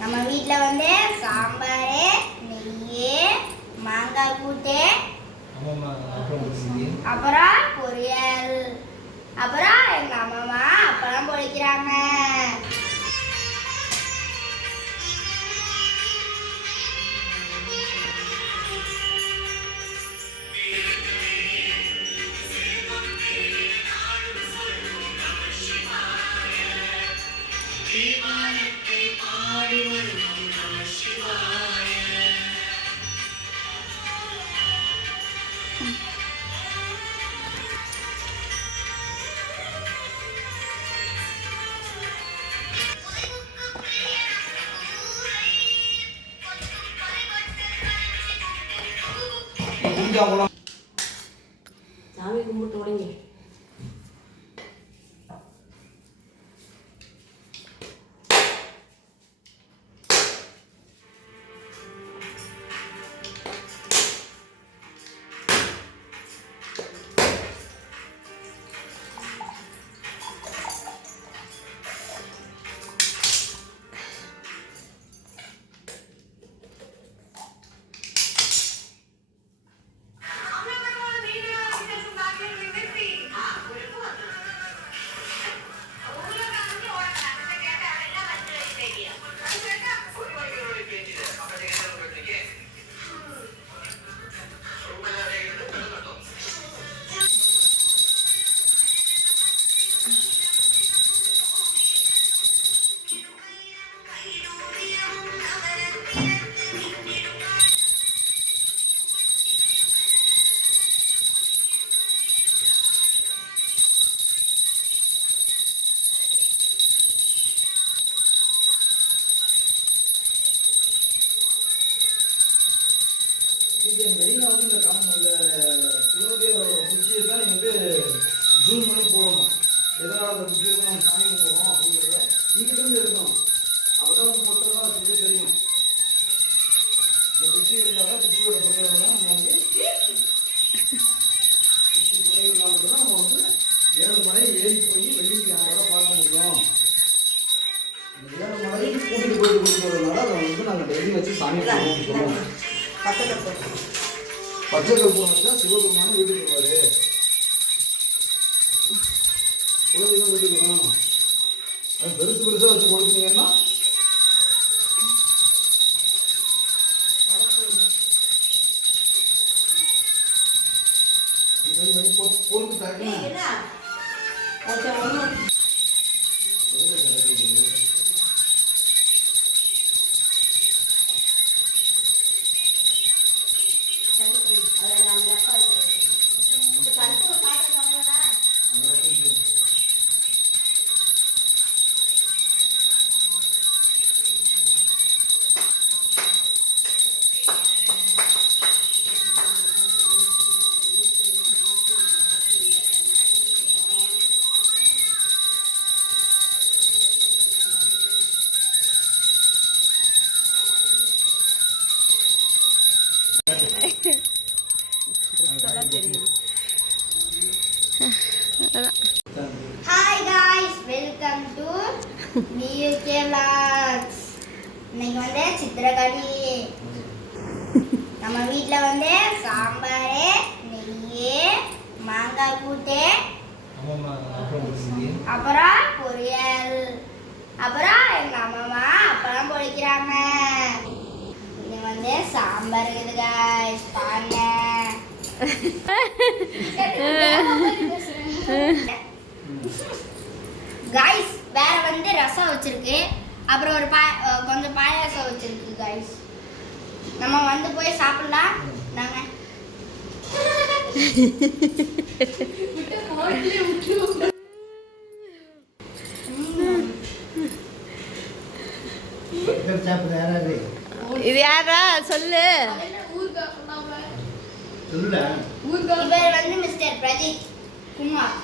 நம்ம வீட்டில் வந்து சாம்பார், நெய், மாங்காய் கூட்டு, அப்புறம் பொரியல், அப்புறம் எங்கள் அம்மா அப்பளம் பொழிக்கிறாங்க. சாமி கும்பிட்டு தொடங்கி வெளியில் வந்து இந்த சிவனடியாரோட குச்சியை தான் நீங்கள் வந்து ஜூம் பண்ணி போடணும். எதனால் அந்த குச்சியை தான் நம்ம சாமி போடுறோம் அப்படிங்கிறத இங்கிட்டிருந்து எடுக்கணும். அப்போ தான் வந்து போட்டோம்னா அது தெரியும். இந்த குச்சி இருந்தால் தான் குச்சியோட துணையோட தான் நம்ம வந்து குச்சி துணையோட தான் நம்ம வந்து 7 மலை ஏறி போய் வெள்ளிக்கிழமை பார்க்க முடியும். இந்த 7 மலைக்கு கூட்டிகிட்டு போயிட்டு கொடுக்குறதுனால அதை வந்து நாங்கள் டெய்லி வச்சு சாமி சொல்லுவோம். பச்சை கற்பூரம் வச்சா சிவபெருமான வீட்டுக்கு வருவாரு. குலதெய்வம் வீட்டுக்கு வரும். அது பெருசு பெருசாக வச்சு கொடுத்தீங்கன்னா பொறுத்து தாக்கணும். Hi guys, welcome to BUK Vlogs. இன்னைக்கு வந்து சித்திரக்கடி. நம்ம வீட்டில் வந்து சாம்பார், நெய், மாங்காய் கூட்டு, அப்புறம் பொரியல், அப்புறம் எங்கள் அம்மா அப்பளம் பொழிக்கிறாங்க. இது வந்து சாம்பார் இருக்குது காய்ஸ், பாருங்க. காய்ஸ் வேற வந்து ரசம் வச்சிருக்கு, அப்புறம் ஒரு கொஞ்சம் பாயாசம் வச்சிருக்கு காய்ஸ். நம்ம வந்து போய் சாப்பிடலாம். நாங்க இது யாரா சொல்லு. இவர் வந்து மிஸ்டர் பிரஜித் குமார்.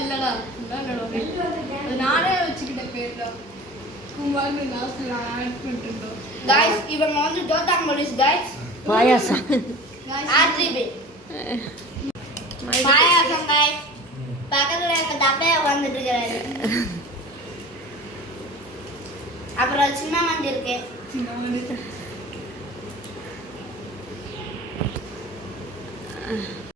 இல்லடா நானே வச்சுக்கிட்ட பேர் தான் குமார்னு நான் ஆட் பண்ணிட்டோம். गाइस இவங்க வந்து ஜோதாங் போலீஸ் गाइस. பாயாசம் ஆர்ஜிபி பாயாசம் गाइस. பக்கத்துல இருக்க தப்பையா உட்கார்ந்துட்டு இருக்காரு. அப்புறம் சின்ன மண்டி இருக்கு. சின்ன மணி